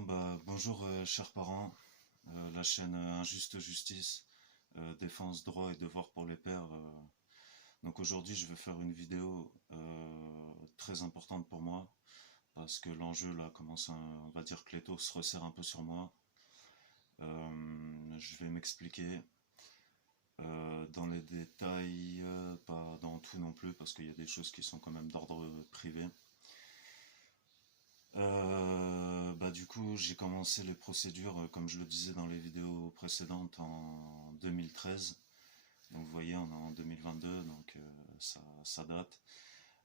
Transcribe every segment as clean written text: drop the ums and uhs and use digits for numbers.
Bon, bonjour chers parents. La chaîne Injuste Justice, défense, droit et devoir pour les pères. Donc aujourd'hui je vais faire une vidéo très importante pour moi parce que l'enjeu là commence on va dire que l'étau se resserre un peu sur moi. Je vais m'expliquer dans les détails, pas dans tout non plus parce qu'il y a des choses qui sont quand même d'ordre privé. Du coup, j'ai commencé les procédures, comme je le disais dans les vidéos précédentes, en 2013. Donc vous voyez, on est en 2022, donc ça date.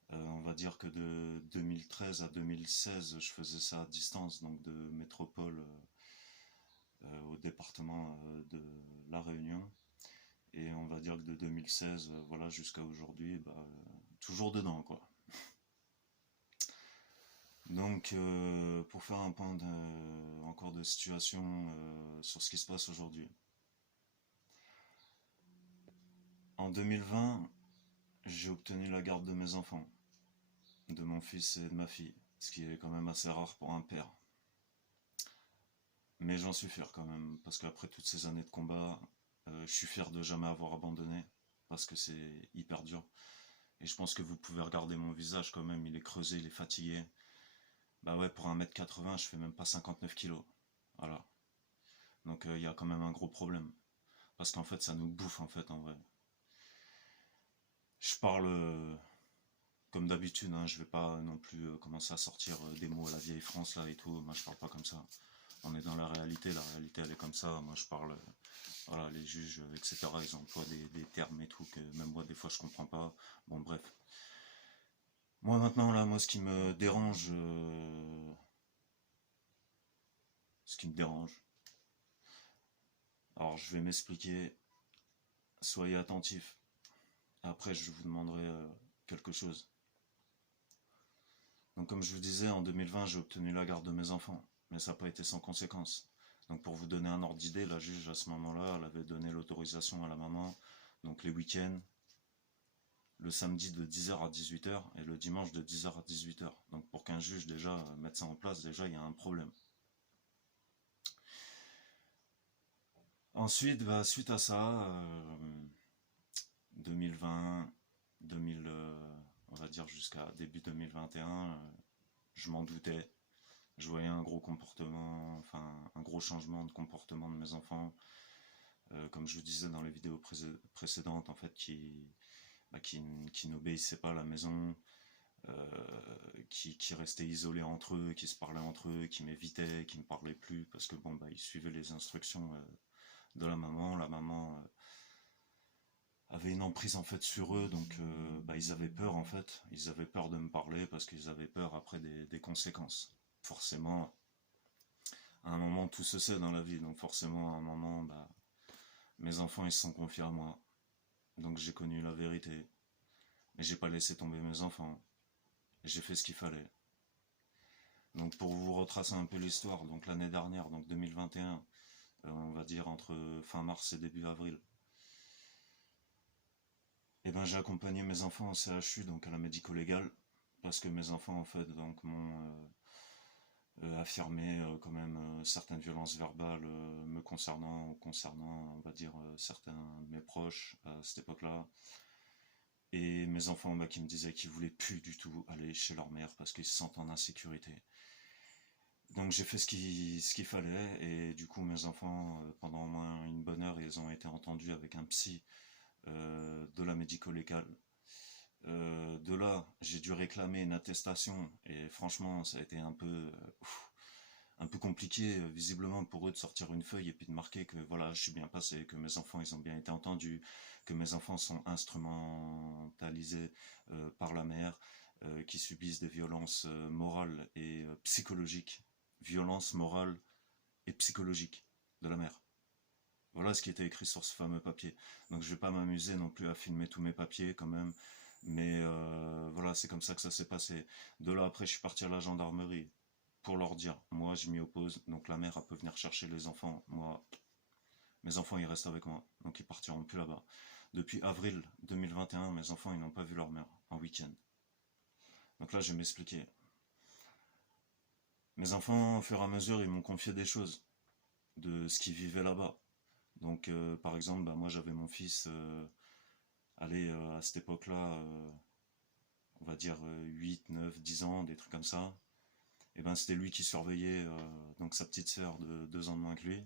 On va dire que de 2013 à 2016, je faisais ça à distance, donc de métropole au département de La Réunion. Et on va dire que de 2016, voilà, jusqu'à aujourd'hui, toujours dedans, quoi. Donc, pour faire un point encore de situation sur ce qui se passe aujourd'hui. En 2020, j'ai obtenu la garde de mes enfants, de mon fils et de ma fille, ce qui est quand même assez rare pour un père. Mais j'en suis fier quand même, parce qu'après toutes ces années de combat, je suis fier de jamais avoir abandonné, parce que c'est hyper dur. Et je pense que vous pouvez regarder mon visage quand même, il est creusé, il est fatigué. Bah ouais, pour 1m80, je fais même pas 59 kilos. Voilà. Donc il y a quand même un gros problème. Parce qu'en fait, ça nous bouffe en fait en vrai. Je parle comme d'habitude, hein, je vais pas non plus commencer à sortir des mots à la vieille France là et tout. Moi, je parle pas comme ça. On est dans la réalité elle est comme ça. Moi, je parle, voilà, les juges, etc. Ils emploient des termes et tout que même moi, des fois, je comprends pas. Bon, bref. Moi, maintenant, là, moi, ce qui me dérange, alors je vais m'expliquer. Soyez attentifs. Après, je vous demanderai quelque chose. Donc comme je vous disais, en 2020, j'ai obtenu la garde de mes enfants, mais ça n'a pas été sans conséquence. Donc pour vous donner un ordre d'idée, la juge à ce moment-là, elle avait donné l'autorisation à la maman, donc les week-ends, le samedi de 10h à 18h et le dimanche de 10h à 18h. Donc pour qu'un juge déjà mette ça en place, déjà il y a un problème. Ensuite, suite à ça, 2020, 2000, on va dire jusqu'à début 2021, je m'en doutais. Je voyais un gros comportement, enfin un gros changement de comportement de mes enfants, comme je vous disais dans les vidéos précédentes, en fait, qui n'obéissaient pas à la maison, qui restaient isolés entre eux, qui se parlaient entre eux, qui m'évitaient, qui me parlaient plus, parce que bon, ils suivaient les instructions de la maman. La maman avait une emprise en fait sur eux, donc ils avaient peur en fait, ils avaient peur de me parler parce qu'ils avaient peur après des conséquences. Forcément, à un moment tout se sait dans la vie, donc forcément à un moment, mes enfants ils se sont confiés à moi, donc j'ai connu la vérité, mais j'ai pas laissé tomber mes enfants, j'ai fait ce qu'il fallait. Donc pour vous retracer un peu l'histoire, donc l'année dernière, donc 2021, on va dire entre fin mars et début avril, j'ai accompagné mes enfants au CHU, donc à la médico-légale, parce que mes enfants en fait donc m'ont affirmé quand même certaines violences verbales me concernant on va dire certains de mes proches à cette époque-là, et mes enfants qui me disaient qu'ils voulaient plus du tout aller chez leur mère parce qu'ils se sentent en insécurité. Donc j'ai fait ce qu'il fallait, et du coup mes enfants pendant au moins une bonne heure ils ont été entendus avec un psy de la médico-légale. De là, j'ai dû réclamer une attestation et franchement, ça a été un peu compliqué visiblement pour eux de sortir une feuille et puis de marquer que voilà, je suis bien passé, que mes enfants ils ont bien été entendus, que mes enfants sont instrumentalisés par la mère, qui subissent des violences morales et psychologiques, violences morales et psychologiques de la mère. Voilà ce qui était écrit sur ce fameux papier. Donc je vais pas m'amuser non plus à filmer tous mes papiers quand même. Mais voilà, c'est comme ça que ça s'est passé. De là après, je suis parti à la gendarmerie pour leur dire, moi je m'y oppose. Donc la mère, elle peut venir chercher les enfants. Moi, mes enfants, ils restent avec moi. Donc ils partiront plus là-bas. Depuis avril 2021, mes enfants, ils n'ont pas vu leur mère en week-end. Donc là, je vais m'expliquer. Mes enfants, au fur et à mesure, ils m'ont confié des choses de ce qu'ils vivaient là-bas. Donc, par exemple, bah, moi j'avais mon fils, à cette époque-là, on va dire 8, 9, 10 ans, des trucs comme ça. Et ben c'était lui qui surveillait donc sa petite sœur de 2 ans de moins que lui.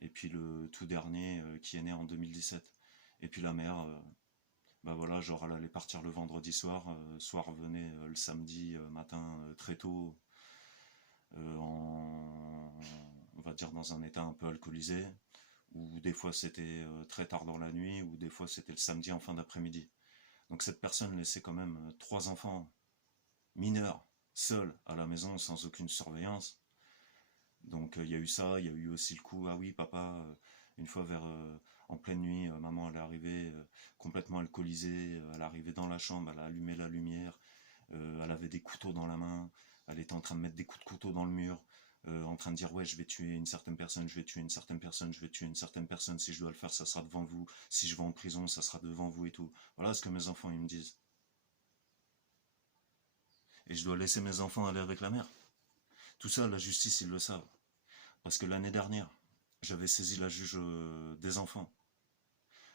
Et puis le tout dernier qui est né en 2017. Et puis la mère, bah voilà, genre elle allait partir le vendredi soir, soit revenait le samedi matin très tôt, on va dire dans un état un peu alcoolisé, ou des fois c'était très tard dans la nuit, ou des fois c'était le samedi en fin d'après-midi. Donc cette personne laissait quand même 3 enfants mineurs, seuls à la maison, sans aucune surveillance. Donc il y a eu ça, il y a eu aussi le coup, ah oui papa, une fois en pleine nuit, maman elle est arrivée complètement alcoolisée, elle est arrivée dans la chambre, elle a allumé la lumière, elle avait des couteaux dans la main, elle était en train de mettre des coups de couteau dans le mur, en train de dire ouais je vais tuer une certaine personne, je vais tuer une certaine personne, je vais tuer une certaine personne, si je dois le faire ça sera devant vous, si je vais en prison ça sera devant vous et tout. Voilà ce que mes enfants ils me disent. Et je dois laisser mes enfants aller avec la mère. Tout ça, la justice, ils le savent. Parce que l'année dernière, j'avais saisi la juge des enfants.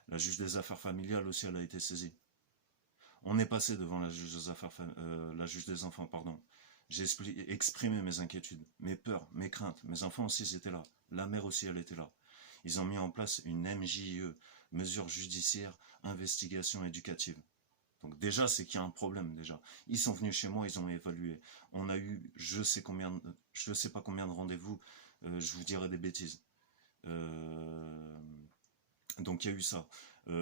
La juge des affaires familiales aussi, elle a été saisie. On est passé devant la juge des enfants, pardon. J'ai exprimé mes inquiétudes, mes peurs, mes craintes. Mes enfants aussi ils étaient là. La mère aussi, elle était là. Ils ont mis en place une MJIE, mesure judiciaire, investigation éducative. Donc déjà, c'est qu'il y a un problème déjà. Ils sont venus chez moi, ils ont évalué. On a eu je sais pas combien de rendez-vous, je vous dirai des bêtises. Euh, donc il y a eu ça.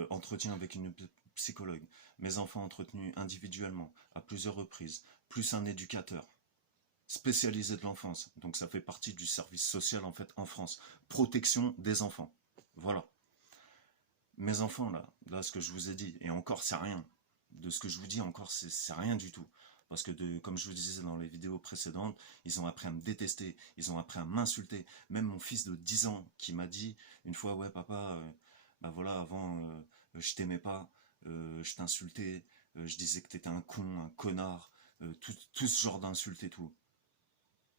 Entretien avec une psychologue. Mes enfants entretenus individuellement, à plusieurs reprises, plus un éducateur spécialisé de l'enfance. Donc ça fait partie du service social en fait en France. Protection des enfants. Voilà. Mes enfants là ce que je vous ai dit, et encore c'est rien. De ce que je vous dis encore c'est rien du tout. Parce que comme je vous disais dans les vidéos précédentes, ils ont appris à me détester, ils ont appris à m'insulter. Même mon fils de 10 ans qui m'a dit une fois, ouais papa, bah voilà, avant je t'aimais pas, je t'insultais, je disais que t'étais un con, un connard, tout ce genre d'insultes et tout.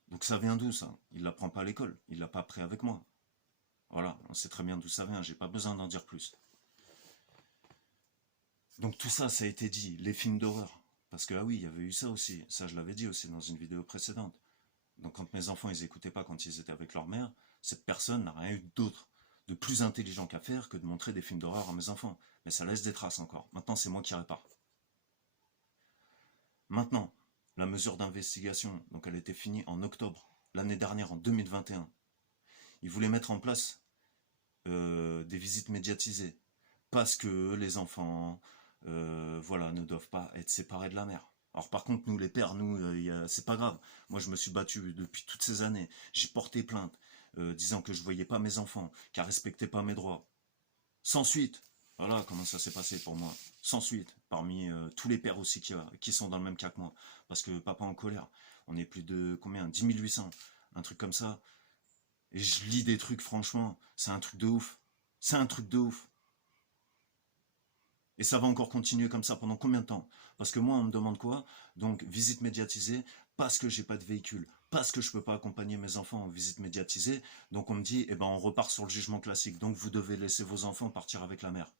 Donc ça vient d'où ça? Il l'apprend pas à l'école, il l'a pas appris avec moi. Voilà, on sait très bien d'où ça vient, j'ai pas besoin d'en dire plus. Donc tout ça, ça a été dit, les films d'horreur. Parce que ah oui, il y avait eu ça aussi, ça je l'avais dit aussi dans une vidéo précédente. Donc quand mes enfants ils écoutaient pas quand ils étaient avec leur mère, cette personne n'a rien eu d'autre, de plus intelligent qu'à faire que de montrer des films d'horreur à mes enfants. Mais ça laisse des traces encore. Maintenant c'est moi qui répare. Maintenant, la mesure d'investigation, donc elle était finie en octobre, l'année dernière en 2021. Ils voulaient mettre en place des visites médiatisées. Parce que les enfants, voilà, ne doivent pas être séparés de la mère. Alors par contre, nous les pères, nous, c'est pas grave. Moi, je me suis battu depuis toutes ces années. J'ai porté plainte, disant que je voyais pas mes enfants, qu'elle respectait pas mes droits. Sans suite. Voilà comment ça s'est passé pour moi. Sans suite. Parmi tous les pères aussi qui sont dans le même cas que moi. Parce que papa en colère. On est plus de combien 10 800. Un truc comme ça. Et je lis des trucs, franchement. C'est un truc de ouf. C'est un truc de ouf. Et ça va encore continuer comme ça pendant combien de temps? Parce que moi, on me demande quoi? Donc, visite médiatisée, parce que j'ai pas de véhicule, parce que je peux pas accompagner mes enfants en visite médiatisée. Donc, on me dit, eh ben, on repart sur le jugement classique. Donc, vous devez laisser vos enfants partir avec la mère.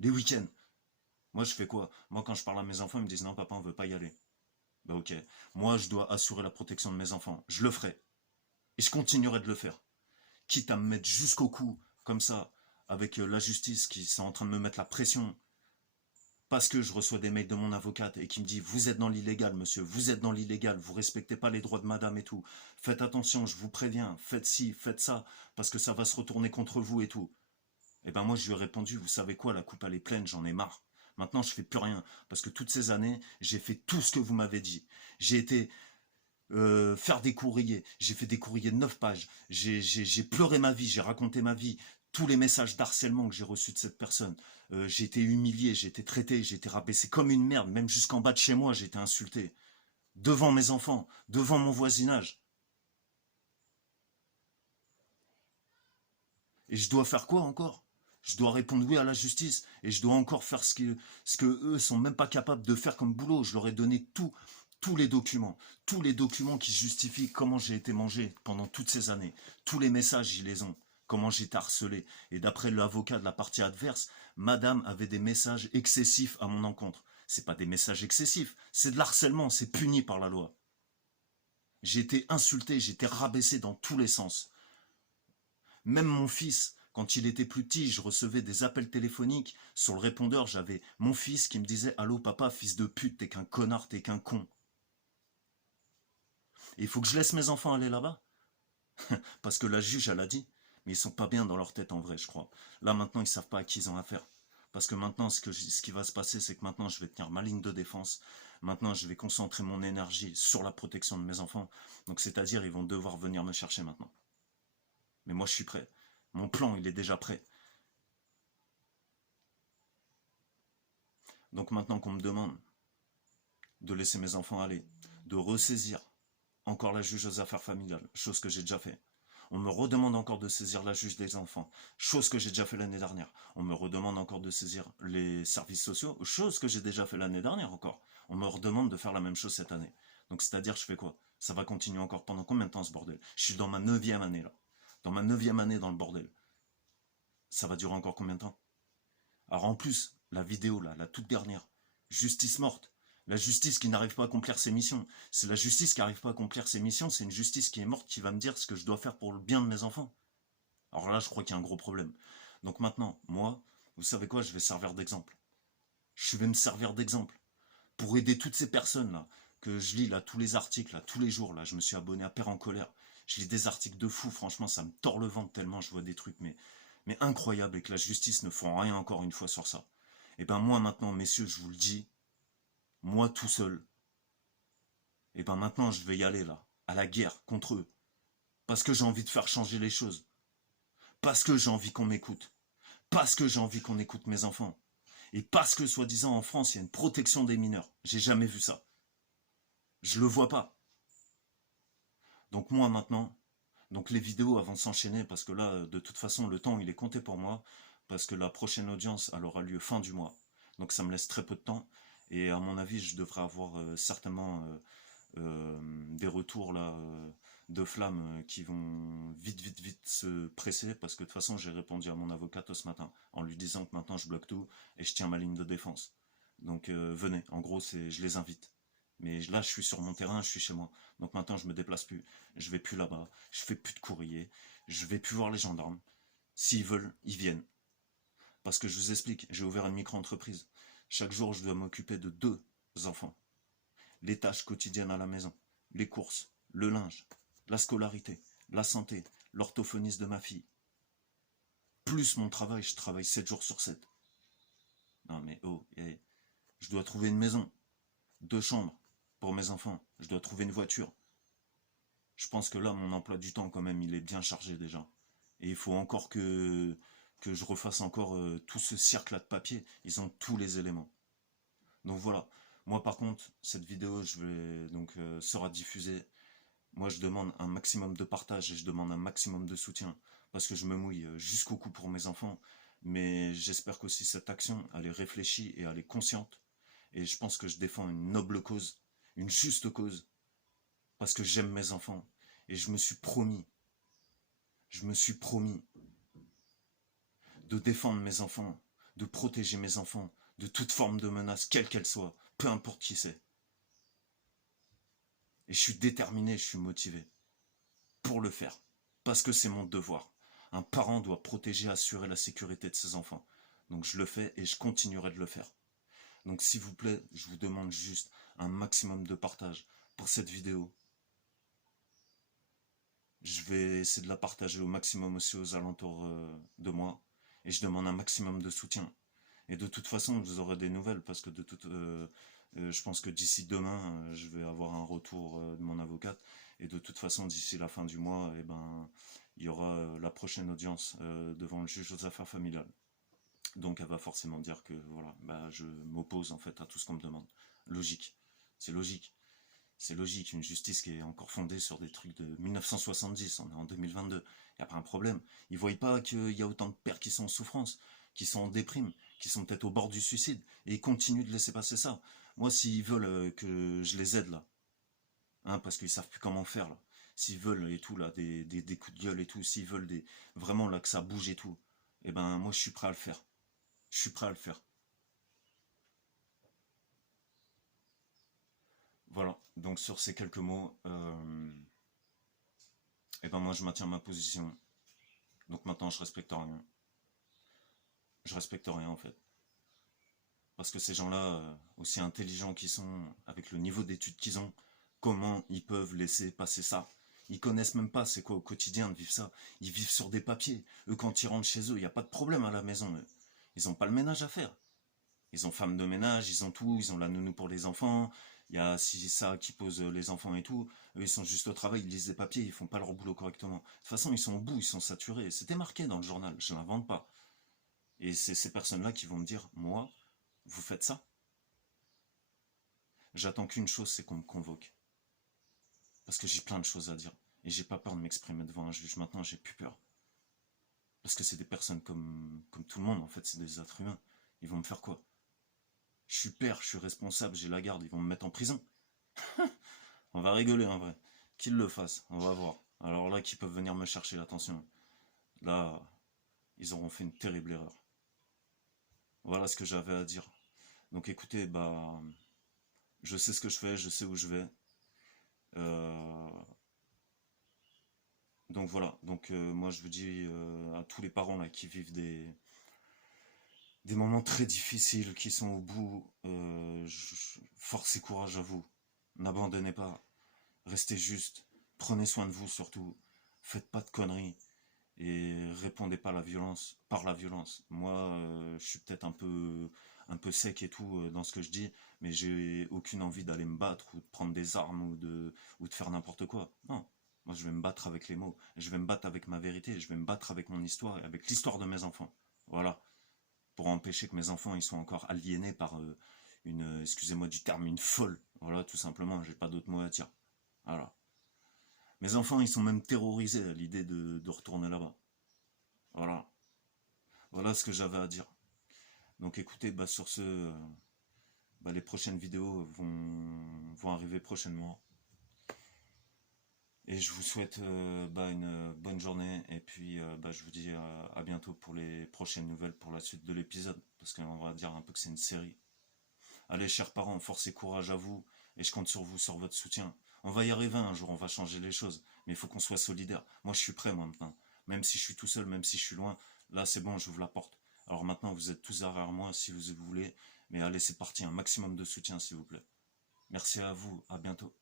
Les week-ends. Moi, je fais quoi? Moi, quand je parle à mes enfants, ils me disent, non, papa, on veut pas y aller. Bah, ok. Moi, je dois assurer la protection de mes enfants. Je le ferai. Et je continuerai de le faire. Quitte à me mettre jusqu'au cou, comme ça, avec la justice qui sont en train de me mettre la pression parce que je reçois des mails de mon avocate et qui me dit vous êtes dans l'illégal monsieur, vous êtes dans l'illégal, vous respectez pas les droits de madame et tout, faites attention, je vous préviens, faites ci, faites ça, parce que ça va se retourner contre vous et tout. Et ben moi je lui ai répondu, vous savez quoi, la coupe elle est pleine, j'en ai marre. Maintenant je fais plus rien, parce que toutes ces années, j'ai fait tout ce que vous m'avez dit. J'ai été faire des courriers, j'ai fait des courriers de 9 pages, j'ai pleuré ma vie, j'ai raconté ma vie, tous les messages d'harcèlement que j'ai reçus de cette personne, j'ai été humilié, j'ai été traité, j'ai été rabaissé comme une merde, même jusqu'en bas de chez moi j'ai été insulté, devant mes enfants, devant mon voisinage. Et je dois faire quoi encore? Je dois répondre oui à la justice, et je dois encore faire ce que eux sont même pas capables de faire comme boulot. Je leur ai donné tous les documents qui justifient comment j'ai été mangé pendant toutes ces années, tous les messages, ils les ont, comment j'ai été harcelé. Et d'après l'avocat de la partie adverse, madame avait des messages excessifs à mon encontre. C'est pas des messages excessifs, c'est de l'harcèlement, c'est puni par la loi. J'ai été insulté, j'ai été rabaissé dans tous les sens. Même mon fils, quand il était plus petit, je recevais des appels téléphoniques. Sur le répondeur, j'avais mon fils qui me disait « Allô papa, fils de pute, t'es qu'un connard, t'es qu'un con ». Et il faut que je laisse mes enfants aller là-bas. Parce que la juge, elle a dit. Mais ils sont pas bien dans leur tête en vrai, je crois. Là, maintenant, ils savent pas à qui ils ont affaire. Parce que maintenant, ce qui va se passer, c'est que maintenant, je vais tenir ma ligne de défense. Maintenant, je vais concentrer mon énergie sur la protection de mes enfants. Donc, c'est-à-dire, ils vont devoir venir me chercher maintenant. Mais moi, je suis prêt. Mon plan, il est déjà prêt. Donc, maintenant qu'on me demande de laisser mes enfants aller, de ressaisir encore la juge aux affaires familiales, chose que j'ai déjà fait. On me redemande encore de saisir la juge des enfants, chose que j'ai déjà fait l'année dernière. On me redemande encore de saisir les services sociaux, chose que j'ai déjà fait l'année dernière encore. On me redemande de faire la même chose cette année. Donc c'est-à-dire, je fais quoi? Ça va continuer encore pendant combien de temps ce bordel? Je suis dans ma 9e année là. Dans ma 9e année dans le bordel. Ça va durer encore combien de temps? Alors en plus, la vidéo là, la toute dernière, justice morte. La justice qui n'arrive pas à accomplir ses missions. C'est la justice qui n'arrive pas à accomplir ses missions, c'est une justice qui est morte qui va me dire ce que je dois faire pour le bien de mes enfants. Alors là, je crois qu'il y a un gros problème. Donc maintenant, moi, vous savez quoi, je vais servir d'exemple. Je vais me servir d'exemple pour aider toutes ces personnes là que je lis là, tous les articles là, tous les jours là. Je me suis abonné à Père en colère. Je lis des articles de fou, franchement, ça me tord le ventre tellement je vois des trucs mais incroyables et que la justice ne fera rien encore une fois sur ça. Et ben moi maintenant, messieurs, je vous le dis, moi tout seul, et ben maintenant je vais y aller là, à la guerre contre eux, parce que j'ai envie de faire changer les choses, parce que j'ai envie qu'on m'écoute, parce que j'ai envie qu'on écoute mes enfants, et parce que soi-disant en France il y a une protection des mineurs. J'ai jamais vu ça. Je le vois pas. Donc moi maintenant, donc les vidéos vont s'enchaîner parce que là, de toute façon, le temps il est compté pour moi, parce que la prochaine audience elle aura lieu fin du mois. Donc ça me laisse très peu de temps. Et à mon avis, je devrais avoir certainement des retours là de flammes qui vont vite se presser parce que de toute façon j'ai répondu à mon avocate ce matin en lui disant que maintenant je bloque tout et je tiens ma ligne de défense. Donc venez, en gros c'est je les invite. Mais là je suis sur mon terrain, je suis chez moi. Donc maintenant je me déplace plus, je vais plus là-bas, je fais plus de courrier, je vais plus voir les gendarmes. S'ils veulent, ils viennent. Parce que je vous explique, j'ai ouvert une micro-entreprise. Chaque jour je dois m'occuper de 2 enfants. Les tâches quotidiennes à la maison, les courses, le linge, la scolarité, la santé, l'orthophoniste de ma fille. Plus mon travail, je travaille 7 jours sur 7. Non mais oh, hey, je dois trouver une maison, 2 chambres pour mes enfants, je dois trouver une voiture. Je pense que là, mon emploi du temps quand même, il est bien chargé déjà. Et il faut encore que je refasse encore tout ce cercle-là de papier. Ils ont tous les éléments. Donc voilà. Moi par contre, cette vidéo sera diffusée. Moi je demande un maximum de partage et je demande un maximum de soutien. Parce que je me mouille jusqu'au cou pour mes enfants. Mais j'espère qu'aussi cette action, elle est réfléchie et elle est consciente. Et je pense que je défends une noble cause, une juste cause. Parce que j'aime mes enfants. Et je me suis promis de défendre mes enfants, de protéger mes enfants de toute forme de menace, quelle qu'elle soit, peu importe qui c'est. Et je suis déterminé, je suis motivé pour le faire, parce que c'est mon devoir. Un parent doit protéger, assurer la sécurité de ses enfants. Donc je le fais et je continuerai de le faire. Donc s'il vous plaît, je vous demande juste un maximum de partage pour cette vidéo. Je vais essayer de la partager au maximum aussi aux alentours de moi. Et je demande un maximum de soutien. Et de toute façon, vous aurez des nouvelles parce que je pense que d'ici demain, je vais avoir un retour de mon avocate. Et de toute façon, d'ici la fin du mois, eh ben, il y aura la prochaine audience devant le juge aux affaires familiales. Donc elle va forcément dire que voilà, bah, je m'oppose en fait à tout ce qu'on me demande. Logique. C'est logique. C'est logique, une justice qui est encore fondée sur des trucs de 1970, on est en 2022, il n'y a pas un problème. Ils ne voient pas qu'il y a autant de pères qui sont en souffrance, qui sont en déprime, qui sont peut-être au bord du suicide, et ils continuent de laisser passer ça. Moi, s'ils veulent que je les aide là, hein, parce qu'ils savent plus comment faire, là. S'ils veulent et tout, là, des coups de gueule et tout, s'ils veulent vraiment là que ça bouge et tout, eh ben moi je suis prêt à le faire. Je suis prêt à le faire. Voilà, donc sur ces quelques mots, eh ben moi je maintiens ma position. Donc maintenant je respecte rien. Je respecte rien en fait. Parce que ces gens-là, aussi intelligents qu'ils sont, avec le niveau d'études qu'ils ont, comment ils peuvent laisser passer ça? Ils connaissent même pas c'est quoi au quotidien de vivre ça. Ils vivent sur des papiers. Eux, quand ils rentrent chez eux, il n'y a pas de problème à la maison. Eux. Ils n'ont pas le ménage à faire. Ils ont femme de ménage, ils ont tout, ils ont la nounou pour les enfants. Il y a si ça qui pose les enfants et tout. Eux, ils sont juste au travail, ils lisent des papiers, ils font pas leur boulot correctement. De toute façon, ils sont au bout, ils sont saturés. C'était marqué dans le journal, je l'invente pas. Et c'est ces personnes-là qui vont me dire, moi, vous faites ça? J'attends qu'une chose, c'est qu'on me convoque. Parce que j'ai plein de choses à dire. Et j'ai pas peur de m'exprimer devant un juge. Maintenant, j'ai plus peur. Parce que c'est des personnes comme tout le monde, en fait, c'est des êtres humains. Ils vont me faire quoi? Je suis père, je suis responsable, j'ai la garde, ils vont me mettre en prison. On va rigoler en vrai. Qu'ils le fassent, on va voir. Alors là, qu'ils peuvent venir me chercher l'attention. Là, ils auront fait une terrible erreur. Voilà ce que j'avais à dire. Donc écoutez, bah, je sais ce que je fais, je sais où je vais. Euh, donc voilà, donc moi je vous dis à tous les parents là qui vivent des moments très difficiles, qui sont au bout, force et courage à vous. N'abandonnez pas, restez juste, prenez soin de vous surtout, faites pas de conneries et répondez pas à la violence par la violence. Moi, je suis peut-être un peu sec et tout dans ce que je dis, mais j'ai aucune envie d'aller me battre ou de prendre des armes ou de faire n'importe quoi. Non, moi je vais me battre avec les mots, je vais me battre avec ma vérité, je vais me battre avec mon histoire et avec l'histoire de mes enfants. Voilà, pour empêcher que mes enfants ils soient encore aliénés par excusez-moi du terme, une folle. Voilà, tout simplement, j'ai pas d'autre mot à dire. Voilà. Mes enfants, ils sont même terrorisés à l'idée de retourner là-bas. Voilà. Voilà ce que j'avais à dire. Donc écoutez, bah, sur ce, bah, les prochaines vidéos vont arriver prochainement. Et je vous souhaite bah, une bonne journée. Et puis bah, je vous dis à bientôt pour les prochaines nouvelles, pour la suite de l'épisode. Parce qu'on va dire un peu que c'est une série. Allez, chers parents, force et courage à vous. Et je compte sur vous, sur votre soutien. On va y arriver un jour, on va changer les choses. Mais il faut qu'on soit solidaire. Moi, je suis prêt, moi, maintenant. Même si je suis tout seul, même si je suis loin, là, c'est bon, j'ouvre la porte. Alors maintenant, vous êtes tous derrière moi, si vous voulez. Mais allez, c'est parti, un maximum de soutien, s'il vous plaît. Merci à vous, à bientôt.